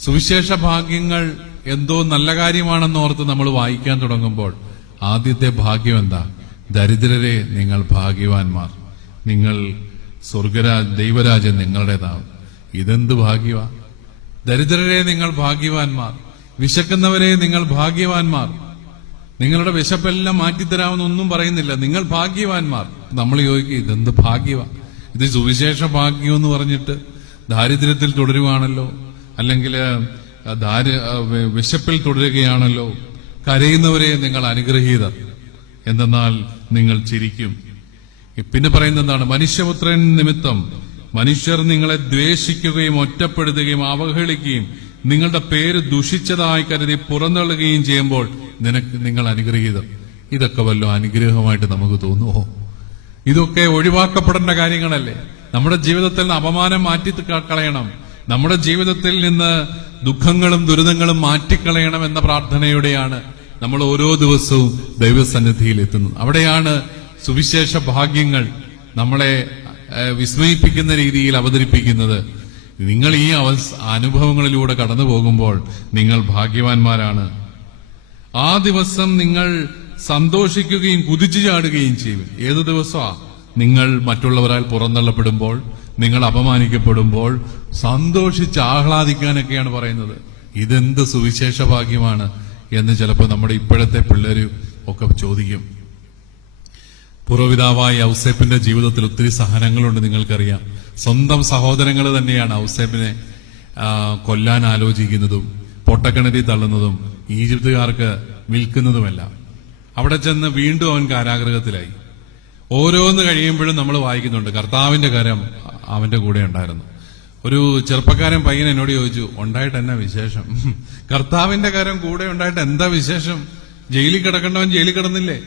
സുവിശേഷ ഭാഗ്യങ്ങൾ എന്തോ നല്ല കാര്യമാണെന്ന് ഓർത്ത് നമ്മൾ വായിക്കാൻ തുടങ്ങുമ്പോൾ ആദ്യത്തെ ഭാഗ്യം എന്താ? ദരിദ്രരെ നിങ്ങൾ ഭാഗ്യവാന്മാർ. നിങ്ങൾ സ്വർഗരാജ് ദൈവരാജ്യം നിങ്ങളുടേതാവും. ഇതെന്ത് ഭാഗ്യവ? ദരിദ്രരെ നിങ്ങൾ ഭാഗ്യവാന്മാർ. വിശക്കുന്നവരെ നിങ്ങൾ ഭാഗ്യവാന്മാർ. നിങ്ങളുടെ വിശപ്പെല്ലാം മാറ്റിത്തരാമെന്ന് ഒന്നും പറയുന്നില്ല. നിങ്ങൾ ഭാഗ്യവാന്മാർ. നമ്മൾ ചോദിക്കുക ഇതെന്ത് ഭാഗ്യവ? ഇത് സുവിശേഷ ഭാഗ്യം എന്ന് പറഞ്ഞിട്ട് ദാരിദ്ര്യത്തിൽ തുടരുവാണല്ലോ. അല്ലെങ്കിൽ ദാരി വിശപ്പിൽ തുടരുകയാണല്ലോ. കരയുന്നവരെ നിങ്ങൾ അനുഗ്രഹീതർ എന്തെന്നാൽ നിങ്ങൾ ചിരിക്കും. പിന്നെ പറയുന്ന എന്താണ്? മനുഷ്യപുത്രൻ നിമിത്തം മനുഷ്യർ നിങ്ങളെ ദ്വേഷിക്കുകയും ഒറ്റപ്പെടുത്തുകയും അവഹേളിക്കുകയും നിങ്ങളുടെ പേര് ദുഷിച്ചതായി കരുതി പുറന്തള്ളുകയും ചെയ്യുമ്പോൾ നിനക്ക് നിങ്ങൾ അനുഗ്രഹീതർ ഇതൊക്കെ വല്ല അനുഗ്രഹമായിട്ട് നമുക്ക് തോന്നുമോ ഇതൊക്കെ ഒഴിവാക്കപ്പെടേണ്ട കാര്യങ്ങളല്ലേ? നമ്മുടെ ജീവിതത്തിൽ നിന്ന് അപമാനം മാറ്റി കളയണം. നമ്മുടെ ജീവിതത്തിൽ നിന്ന് ദുഃഖങ്ങളും ദുരിതങ്ങളും മാറ്റിക്കളയണം എന്ന പ്രാർത്ഥനയോടെയാണ് നമ്മൾ ഓരോ ദിവസവും ദൈവസന്നിധിയിൽ എത്തുന്നത്. അവിടെയാണ് സുവിശേഷ ഭാഗ്യങ്ങൾ നമ്മളെ വിസ്മയിപ്പിക്കുന്ന രീതിയിൽ അവതരിപ്പിക്കുന്നത്. നിങ്ങൾ ഈ അവസ് അനുഭവങ്ങളിലൂടെ കടന്നു പോകുമ്പോൾ നിങ്ങൾ ഭാഗ്യവാന്മാരാണ്. ആ ദിവസം നിങ്ങൾ സന്തോഷിക്കുകയും കുതിച്ചു ചാടുകയും ചെയ്യും. ഏത് ദിവസമാ? നിങ്ങൾ മറ്റുള്ളവരാൽ പുറന്തള്ളപ്പെടുമ്പോൾ നിങ്ങൾ അപമാനിക്കപ്പെടുമ്പോൾ സന്തോഷിച്ച് ആഹ്ലാദിക്കാനൊക്കെയാണ് പറയുന്നത്. ഇതെന്ത് സുവിശേഷ ഭാഗ്യമാണ് എന്ന് ചിലപ്പോൾ നമ്മുടെ ഇപ്പോഴത്തെ പിള്ളേർ ഒക്കെ ചോദിക്കും. പൂർവപിതാവായ ഔസേപ്പിന്റെ ജീവിതത്തിൽ ഒത്തിരി സഹനങ്ങളുണ്ട് നിങ്ങൾക്കറിയാം. സ്വന്തം സഹോദരങ്ങൾ തന്നെയാണ് ഔസേപ്പിനെ കൊല്ലാൻ ആലോചിക്കുന്നതും പൊട്ടക്കിണറ്റി തള്ളുന്നതും ഈജിപ്തുകാർക്ക് വിൽക്കുന്നതുമെല്ലാം. അവിടെ ചെന്ന് വീണ്ടും അവൻ കാരാഗ്രഹത്തിലായി. ഓരോന്ന് കഴിയുമ്പോഴും നമ്മൾ വായിക്കുന്നുണ്ട് കർത്താവിന്റെ കരം അവന്റെ കൂടെ ഉണ്ടായിരുന്നു. ഒരു ചെറുപ്പക്കാരൻ പയ്യൻ എന്നോട് ചോദിച്ചു ഉണ്ടായിട്ട് എന്നാ വിശേഷം? കർത്താവിന്റെ കാര്യം കൂടെ ഉണ്ടായിട്ട് എന്താ വിശേഷം? ജയിലിൽ കിടക്കേണ്ടവൻ ജയിലിൽ കിടന്നില്ലേ?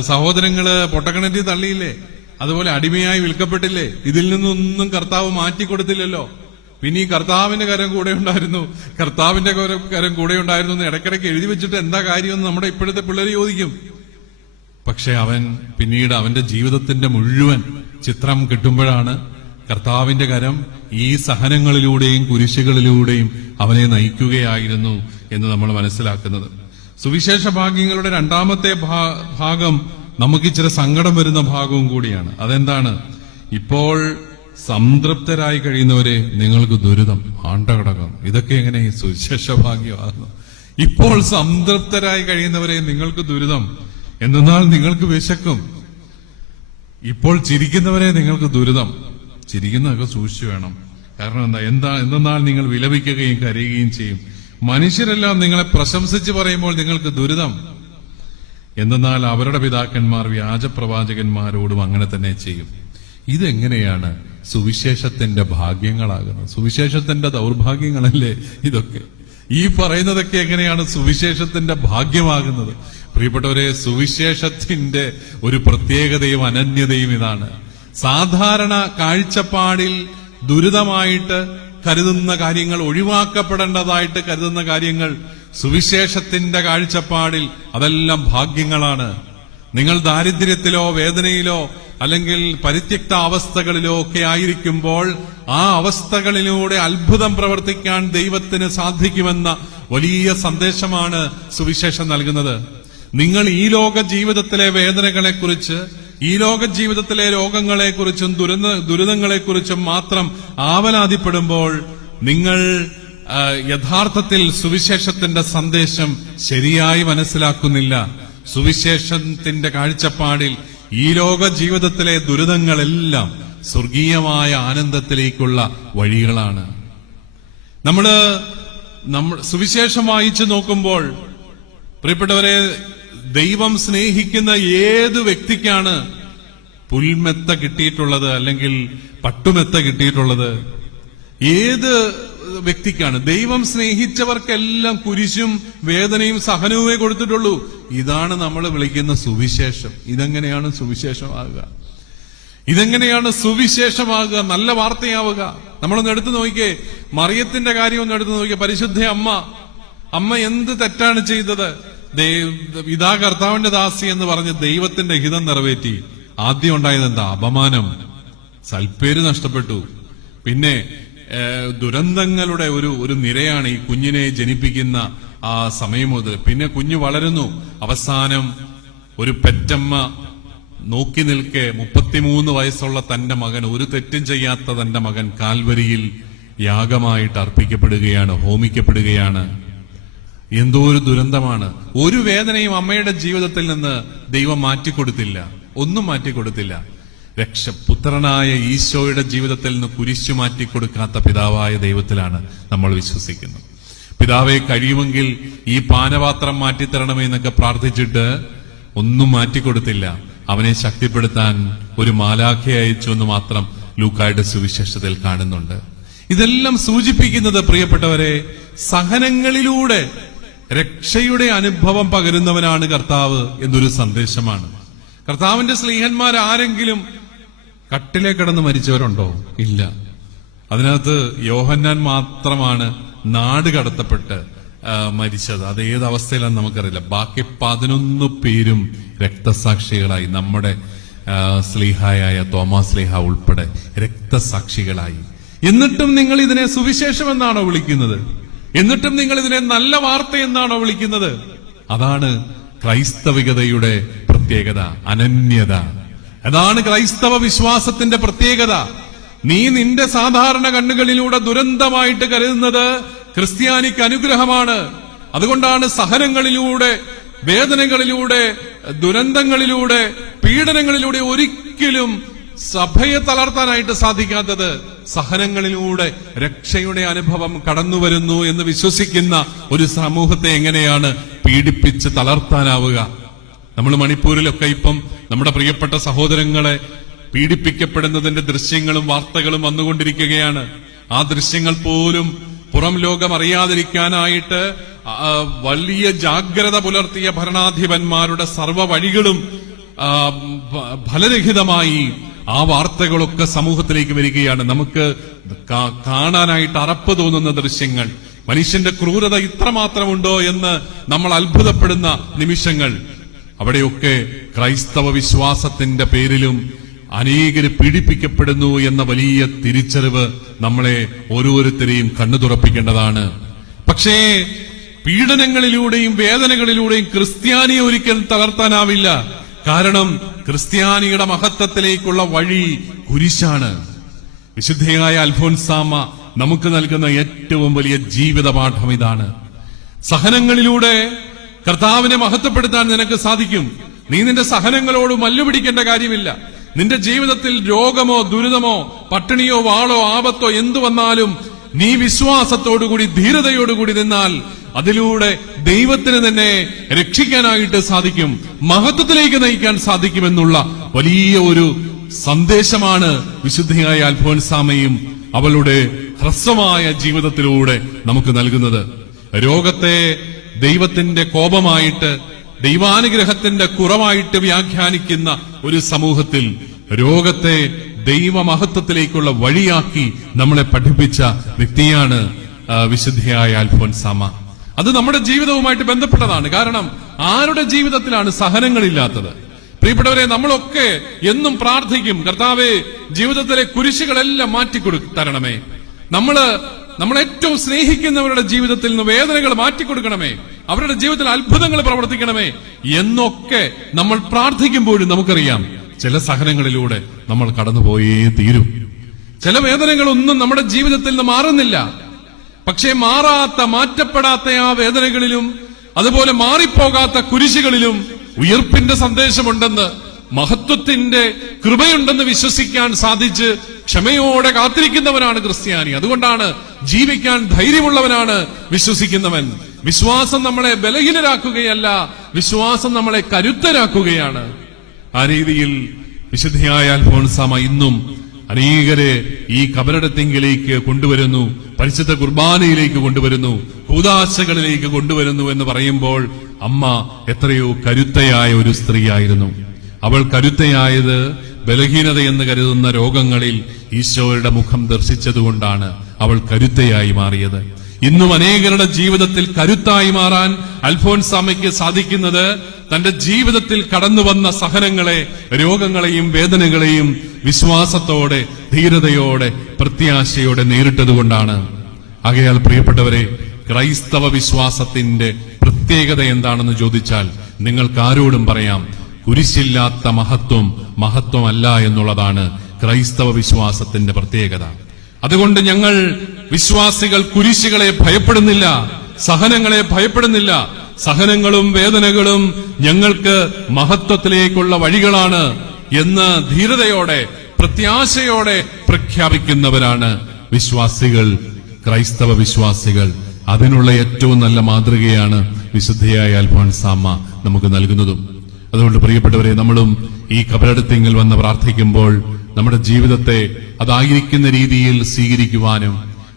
സഹോദരങ്ങൾ പൊട്ടക്കിണറ്റി തള്ളിയില്ലേ? അതുപോലെ അടിമയായി വിൽക്കപ്പെട്ടില്ലേ? ഇതിൽ നിന്നൊന്നും കർത്താവ് മാറ്റി മാറ്റിക്കൊടുത്തില്ലല്ലോ. പിന്നെ ഈ കർത്താവിന്റെ കാര്യം കൂടെ ഉണ്ടായിരുന്നു. കർത്താവിന്റെ കരം- കരം കൂടെ ഉണ്ടായിരുന്നു എന്ന് ഇടയ്ക്കിടയ്ക്ക് എഴുതി വെച്ചിട്ട് എന്താ കാര്യമെന്ന് നമ്മുടെ ഇപ്പോഴത്തെ പിള്ളേർ ചോദിക്കും. പക്ഷെ അവൻ പിന്നീട് അവന്റെ ജീവിതത്തിന്റെ മുഴുവൻ ചിത്രം കിട്ടുമ്പോഴാണ് കർത്താവിന്റെ കരം ഈ സഹനങ്ങളിലൂടെയും കുരിശുകളിലൂടെയും അവനെ നയിക്കുകയായിരുന്നു എന്ന് നമ്മൾ മനസ്സിലാക്കുന്നത്. സുവിശേഷ ഭാഗ്യങ്ങളുടെ രണ്ടാമത്തെ ഭാഗം നമുക്ക് ഇച്ചിരി സങ്കടം വരുന്ന ഭാഗവും കൂടിയാണ്. അതെന്താണ്? ഇപ്പോൾ സംതൃപ്തരായി കഴിയുന്നവരെ നിങ്ങൾക്ക് ദുരിതം ആണ്ടകടകം. ഇതൊക്കെ എങ്ങനെ സുവിശേഷ ഭാഗ്യമാകുന്നു? ഇപ്പോൾ സംതൃപ്തരായി കഴിയുന്നവരെ നിങ്ങൾക്ക് ദുരിതം. എന്നാൽ നിങ്ങൾക്ക് വിശക്കും. ഇപ്പോൾ ചിരിക്കുന്നവരെ നിങ്ങൾക്ക് ദുരിതം. ചിരിക്കുന്നതൊക്കെ സൂക്ഷിച്ചു വേണം. കാരണം എന്താ? എന്താ എന്തെന്നാൽ നിങ്ങൾ വിലപിക്കുകയും കരയുകയും ചെയ്യും. മനുഷ്യരെല്ലാം നിങ്ങളെ പ്രശംസിച്ച് പറയുമ്പോൾ നിങ്ങൾക്ക് ദുരിതം. എന്തെന്നാൽ അവരുടെ പിതാക്കന്മാർ വ്യാജപ്രവാചകന്മാരോടും അങ്ങനെ തന്നെ ചെയ്യും. ഇതെങ്ങനെയാണ് സുവിശേഷത്തിന്റെ ഭാഗ്യങ്ങളാകുന്നത്? സുവിശേഷത്തിന്റെ ദൗർഭാഗ്യങ്ങളല്ലേ ഇതൊക്കെ? ഈ പറയുന്നതൊക്കെ എങ്ങനെയാണ് സുവിശേഷത്തിന്റെ ഭാഗ്യമാകുന്നത്? പ്രിയപ്പെട്ടവരെ സുവിശേഷത്തിന്റെ ഒരു പ്രത്യേകതയും അനന്യതയും ഇതാണ്. സാധാരണ കാഴ്ചപ്പാടിൽ ദുരിതമായിട്ട് കരുതുന്ന കാര്യങ്ങൾ ഒഴിവാക്കപ്പെടേണ്ടതായിട്ട് കരുതുന്ന കാര്യങ്ങൾ സുവിശേഷത്തിന്റെ കാഴ്ചപ്പാടിൽ അതെല്ലാം ഭാഗ്യങ്ങളാണ്. നിങ്ങൾ ദാരിദ്ര്യത്തിലോ വേദനയിലോ അല്ലെങ്കിൽ പരിത്യക്ത അവസ്ഥകളിലോ ഒക്കെ ആയിരിക്കുമ്പോൾ ആ അവസ്ഥകളിലൂടെ അത്ഭുതം പ്രവർത്തിക്കാൻ ദൈവത്തിന് സാധിക്കുമെന്ന വലിയ സന്ദേശമാണ് സുവിശേഷം നൽകുന്നത്. നിങ്ങൾ ഈ ലോക ജീവിതത്തിലെ വേദനകളെക്കുറിച്ച് ഈ ലോക ജീവിതത്തിലെ രോഗങ്ങളെക്കുറിച്ചും ദുരന്ത ദുരിതങ്ങളെക്കുറിച്ചും മാത്രം ആവലാതിപ്പെടുമ്പോൾ നിങ്ങൾ യഥാർത്ഥത്തിൽ സുവിശേഷത്തിന്റെ സന്ദേശം ശരിയായി മനസ്സിലാക്കുന്നില്ല. സുവിശേഷത്തിന്റെ കാഴ്ചപ്പാടിൽ ഈ ലോക ജീവിതത്തിലെ ദുരിതങ്ങളെല്ലാം സ്വർഗീയമായ ആനന്ദത്തിലേക്കുള്ള വഴികളാണ്. നമ്മൾ നമ്മൾ സുവിശേഷം വായിച്ചു നോക്കുമ്പോൾ പ്രിയപ്പെട്ടവരെ ദൈവം സ്നേഹിക്കുന്ന ഏത് വ്യക്തിക്കാണ് പുൽമെത്ത കിട്ടിയിട്ടുള്ളത് അല്ലെങ്കിൽ പട്ടുമെത്ത കിട്ടിയിട്ടുള്ളത്? ഏത് വ്യക്തിക്കാണ്? ദൈവം സ്നേഹിച്ചവർക്കെല്ലാം കുരിശും വേദനയും സഹനവുമേ കൊടുത്തിട്ടുള്ളൂ. ഇതാണ് നമ്മൾ വിളിക്കുന്ന സുവിശേഷം. ഇതെങ്ങനെയാണ് സുവിശേഷമാകുക? ഇതെങ്ങനെയാണ് സുവിശേഷമാകുക? നല്ല വാർത്തയാവുക. നമ്മളൊന്ന് എടുത്തു നോക്കിയേ മറിയത്തിന്റെ കാര്യം ഒന്ന് എടുത്തു നോക്കിയേ പരിശുദ്ധ അമ്മ. അമ്മ എന്ത് തെറ്റാണ് ചെയ്തത്? ഇതാ കർത്താവിന്റെ ദാസി എന്ന് പറഞ്ഞ് ദൈവത്തിന്റെ ഹിതം നിറവേറ്റി ആദ്യം ഉണ്ടായത് എന്താ? അപമാനം. സൽപ്പേര് നഷ്ടപ്പെട്ടു. പിന്നെ ദുരന്തങ്ങളുടെ ഒരു ഒരു നിരയാണ് ഈ കുഞ്ഞിനെ ജനിപ്പിക്കുന്ന ആ സമയം മുതൽ. പിന്നെ കുഞ്ഞു വളരുന്നു. അവസാനം ഒരു പെറ്റമ്മ നോക്കി നിൽക്കെ മുപ്പത്തിമൂന്ന് വയസ്സുള്ള തന്റെ മകൻ ഒരു തെറ്റും ചെയ്യാത്ത തന്റെ മകൻ കാൽവരിയിൽ യാഗമായിട്ട് അർപ്പിക്കപ്പെടുകയാണ് ഹോമിക്കപ്പെടുകയാണ്. എന്തോ ഒരു ദുരന്തമാണ്. ഒരു വേദനയും അമ്മയുടെ ജീവിതത്തിൽ നിന്ന് ദൈവം മാറ്റിക്കൊടുത്തില്ല. ഒന്നും മാറ്റിക്കൊടുത്തില്ല. രക്ഷ പുത്രനായ ഈശോയുടെ ജീവിതത്തിൽ നിന്ന് കുരിശു മാറ്റിക്കൊടുക്കാത്ത പിതാവായ ദൈവത്തിലാണ് നമ്മൾ വിശ്വസിക്കുന്നത്. പിതാവെ കഴിയുമെങ്കിൽ ഈ പാനപാത്രം മാറ്റിത്തരണമേ എന്നൊക്കെ പ്രാർത്ഥിച്ചിട്ട് ഒന്നും മാറ്റിക്കൊടുത്തില്ല. അവനെ ശക്തിപ്പെടുത്താൻ ഒരു മാലാഖ അയച്ചു എന്ന് മാത്രം ലൂക്കായുടെ സുവിശേഷത്തിൽ കാണുന്നുണ്ട്. ഇതെല്ലാം സൂചിപ്പിക്കുന്നത് പ്രിയപ്പെട്ടവരെ സഹനങ്ങളിലൂടെ രക്ഷയുടെ അനുഭവം പകരുന്നവനാണ് കർത്താവ് എന്നൊരു സന്ദേശമാണ്. കർത്താവിന്റെ സ്നേഹന്മാർ ആരെങ്കിലും കട്ടിലെ കിടന്ന് മരിച്ചവരുണ്ടോ? ഇല്ല. അതിനകത്ത് യോഹന്നാൻ മാത്രമാണ് നാട് കടത്തപ്പെട്ട് മരിച്ചത്. അത് ഏത് അവസ്ഥയിലാണ് നമുക്കറിയില്ല. ബാക്കി പതിനൊന്ന് പേരും രക്തസാക്ഷികളായി. നമ്മുടെ സ്ലീഹായ തോമാസ് സ്ലീഹ ഉൾപ്പെടെ രക്തസാക്ഷികളായി. എന്നിട്ടും നിങ്ങൾ ഇതിനെ സുവിശേഷം എന്നാണോ വിളിക്കുന്നത്? എന്നിട്ടും നിങ്ങൾ ഇതിനെ നല്ല വാർത്ത എന്നാണോ വിളിക്കുന്നത്? അതാണ് ക്രൈസ്തവികതയുടെ പ്രത്യേകത അനന്യത. അതാണ് ക്രൈസ്തവ വിശ്വാസത്തിന്റെ പ്രത്യേകത. നീ നിന്റെ സാധാരണ കണ്ണുകളിലൂടെ ദുരന്തമായിട്ട് കരുതുന്നത് ക്രിസ്ത്യാനിക്ക് അനുഗ്രഹമാണ്. അതുകൊണ്ടാണ് സഹനങ്ങളിലൂടെ വേദനകളിലൂടെ ദുരന്തങ്ങളിലൂടെ പീഡനങ്ങളിലൂടെ ഒരിക്കലും സഭയെ തളർത്താനായിട്ട് സാധിക്കാത്തത് സഹനങ്ങളിലൂടെ രക്ഷയുടെ അനുഭവം കടന്നു വരുന്നു എന്ന് വിശ്വസിക്കുന്ന ഒരു സമൂഹത്തെ എങ്ങനെയാണ് പീഡിപ്പിച്ച് തളർത്താനാവുക? നമ്മൾ മണിപ്പൂരിലൊക്കെ ഇപ്പം നമ്മുടെ പ്രിയപ്പെട്ട സഹോദരങ്ങളെ പീഡിപ്പിക്കപ്പെടുന്നതിന്റെ ദൃശ്യങ്ങളും വാർത്തകളും വന്നുകൊണ്ടിരിക്കുകയാണ്. ആ ദൃശ്യങ്ങൾ പോലും പുറം ലോകം അറിയാതിരിക്കാനായിട്ട് വലിയ ജാഗ്രത പുലർത്തിയ ഭരണാധിപന്മാരുടെ സർവ വഴികളും ഫലരഹിതമായി ആ വാർത്തകളൊക്കെ സമൂഹത്തിലേക്ക് വരികയാണ്. നമുക്ക് കാണാനായിട്ട് അറപ്പ് തോന്നുന്ന ദൃശ്യങ്ങൾ. മനുഷ്യന്റെ ക്രൂരത ഇത്രമാത്രമുണ്ടോ എന്ന് നമ്മൾ അത്ഭുതപ്പെടുന്ന നിമിഷങ്ങൾ. അവിടെയൊക്കെ ക്രൈസ്തവ വിശ്വാസത്തിന്റെ പേരിലും അനേകര് പീഡിപ്പിക്കപ്പെടുന്നു എന്ന വലിയ തിരിച്ചറിവ് നമ്മളെ ഓരോരുത്തരെയും കണ്ണു തുറപ്പിക്കേണ്ടതാണ്. പക്ഷേ പീഡനങ്ങളിലൂടെയും വേദനകളിലൂടെയും ക്രിസ്ത്യാനിയെ ഒരിക്കലും തളർത്താനാവില്ല കാരണം ക്രിസ്ത്യാനിയുടെ മഹത്വത്തിലേക്കുള്ള വഴി കുരിശാണ്. വിശുദ്ധയായ അൽഫോൻസാമ നമുക്ക് നൽകുന്ന ഏറ്റവും വലിയ ജീവിത പാഠം ഇതാണ്. സഹനങ്ങളിലൂടെ കർത്താവിനെ മഹത്വപ്പെടുത്താൻ നിനക്ക് സാധിക്കും. നീ നിന്റെ സഹനങ്ങളോട് മല്ലുപിടിക്കേണ്ട കാര്യമില്ല. നിന്റെ ജീവിതത്തിൽ രോഗമോ ദുരിതമോ പട്ടിണിയോ വാളോ ആപത്തോ എന്തു വന്നാലും നീ വിശ്വാസത്തോടുകൂടി ധീരതയോടുകൂടി നിന്നാൽ അതിലൂടെ ദൈവത്തിന് തന്നെ രക്ഷിക്കാനായിട്ട് സാധിക്കും മഹത്വത്തിലേക്ക് നയിക്കാൻ സാധിക്കുമെന്നുള്ള വലിയ ഒരു സന്ദേശമാണ് വിശുദ്ധിയായ അൽഫോൻസാമയും അവളുടെ ഹ്രസ്വമായ ജീവിതത്തിലൂടെ നമുക്ക് നൽകുന്നത്. രോഗത്തെ ദൈവത്തിന്റെ കോപമായിട്ട് ദൈവാനുഗ്രഹത്തിന്റെ കുറവായിട്ട് വ്യാഖ്യാനിക്കുന്ന ഒരു സമൂഹത്തിൽ രോഗത്തെ ദൈവമഹത്വത്തിലേക്കുള്ള വഴിയാക്കി നമ്മളെ പഠിപ്പിച്ച വ്യക്തിയാണ് വിശുദ്ധയായ അൽഫോൻസാമ. അത് നമ്മുടെ ജീവിതവുമായിട്ട് ബന്ധപ്പെട്ടതാണ്. കാരണം ആരുടെ ജീവിതത്തിലാണ് സഹനങ്ങളില്ലാത്തത്? പ്രിയപ്പെട്ടവരെ നമ്മളൊക്കെ എന്നും പ്രാർത്ഥിക്കും കർത്താവെ ജീവിതത്തിലെ കുരിശുകളെല്ലാം മാറ്റിക്കൊടു തരണമേ. നമ്മൾ നമ്മൾ ഏറ്റവും സ്നേഹിക്കുന്നവരുടെ ജീവിതത്തിൽ നിന്ന് വേദനകൾ മാറ്റിക്കൊടുക്കണമേ. അവരുടെ ജീവിതത്തിൽ അത്ഭുതങ്ങൾ പ്രവർത്തിക്കണമേ. എന്നൊക്കെ നമ്മൾ പ്രാർത്ഥിക്കുമ്പോഴും നമുക്കറിയാം ചില സഹനങ്ങളിലൂടെ നമ്മൾ കടന്നുപോയേ തീരും. ചില വേദനകളൊന്നും നമ്മുടെ ജീവിതത്തിൽ നിന്ന് മാറുന്നില്ല. പക്ഷേ മാറാത്ത മാറ്റപ്പെടാത്ത ആ വേദനകളിലും അതുപോലെ മാറിപ്പോകാത്ത കുരിശുകളിലും ഉയർപ്പിന്റെ സന്ദേശമുണ്ടെന്ന് മഹത്വത്തിന്റെ കൃപയുണ്ടെന്ന് വിശ്വസിക്കാൻ സാധിച്ച് ക്ഷമയോടെ കാത്തിരിക്കുന്നവനാണ് ക്രിസ്ത്യാനി. അതുകൊണ്ടാണ് ജീവിക്കാൻ ധൈര്യമുള്ളവനാണ് വിശ്വസിക്കുന്നവൻ. വിശ്വാസം നമ്മളെ ബലഹീനരാക്കുകയല്ല വിശ്വാസം നമ്മളെ കരുത്തരാക്കുകയാണ്. ആ രീതിയിൽ വിശുദ്ധിയായ അൽഫോൺസാമ ഇന്നും അനേകരെ ഈ കബരടത്തിങ്കിലേക്ക് കൊണ്ടുവരുന്നു പരിശുദ്ധ കുർബാനയിലേക്ക് കൊണ്ടുവരുന്നു ഭൂതാശകളിലേക്ക് കൊണ്ടുവരുന്നു എന്ന് പറയുമ്പോൾ അമ്മ എത്രയോ കരുത്തയായ ഒരു സ്ത്രീയായിരുന്നു. അവൾ കരുത്തയായത് ബലഹീനത എന്ന് കരുതുന്ന രോഗങ്ങളിൽ ഈശോയുടെ മുഖം ദർശിച്ചതുകൊണ്ടാണ് അവൾ കരുത്തയായി മാറിയത്. ഇന്നും അനേകരുടെ ജീവിതത്തിൽ കരുത്തായി മാറാൻ അൽഫോൻസാമയ്ക്ക് സാധിക്കുന്നത് തന്റെ ജീവിതത്തിൽ കടന്നു വന്ന സഹനങ്ങളെ രോഗങ്ങളെയും വേദനകളെയും വിശ്വാസത്തോടെ ധീരതയോടെ പ്രത്യാശയോടെ നേരിട്ടതുകൊണ്ടാണ്. ആകയാൽ പ്രിയപ്പെട്ടവരെ ക്രൈസ്തവ വിശ്വാസത്തിന്റെ പ്രത്യേകത എന്താണെന്ന് ചോദിച്ചാൽ നിങ്ങൾക്ക് ആരോടും പറയാം കുരിശില്ലാത്ത മഹത്വം മഹത്വമല്ല എന്നുള്ളതാണ് ക്രൈസ്തവ വിശ്വാസത്തിന്റെ പ്രത്യേകത. അതുകൊണ്ട് ഞങ്ങൾ വിശ്വാസികൾ കുരിശുകളെ ഭയപ്പെടുന്നില്ല സഹനങ്ങളെ ഭയപ്പെടുന്നില്ല. സഹനങ്ങളും വേദനകളും ഞങ്ങൾക്ക് മഹത്വത്തിലേക്കുള്ള വഴികളാണ് എന്ന് ധീരതയോടെ പ്രത്യാശയോടെ പ്രഖ്യാപിക്കുന്നവരാണ് വിശ്വാസികൾ ക്രൈസ്തവ വിശ്വാസികൾ. അതിനുള്ള ഏറ്റവും നല്ല മാതൃകയാണ് വിശുദ്ധയായ അൽഫോൻസാമ്മ നമുക്ക് നൽകുന്നതും. അതുകൊണ്ട് പ്രിയപ്പെട്ടവരെ നമ്മളും ഈ കബറടത്തിങ്കിൽ വന്ന് പ്രാർത്ഥിക്കുമ്പോൾ നമ്മുടെ ജീവിതത്തെ അതായിരിക്കുന്ന രീതിയിൽ സ്വീകരിക്കുവാനും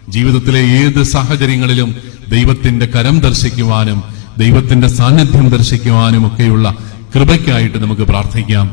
ജീവിതത്തിലെ ഏത് സാഹചര്യങ്ങളിലും ദൈവത്തിന്റെ കരം ദർശിക്കുവാനും ദൈവത്തിന്റെ സാന്നിധ്യം ദർശിക്കുവാനും ഒക്കെയുള്ള കൃപയ്ക്കായിട്ട് നമുക്ക് പ്രാർത്ഥിക്കാം.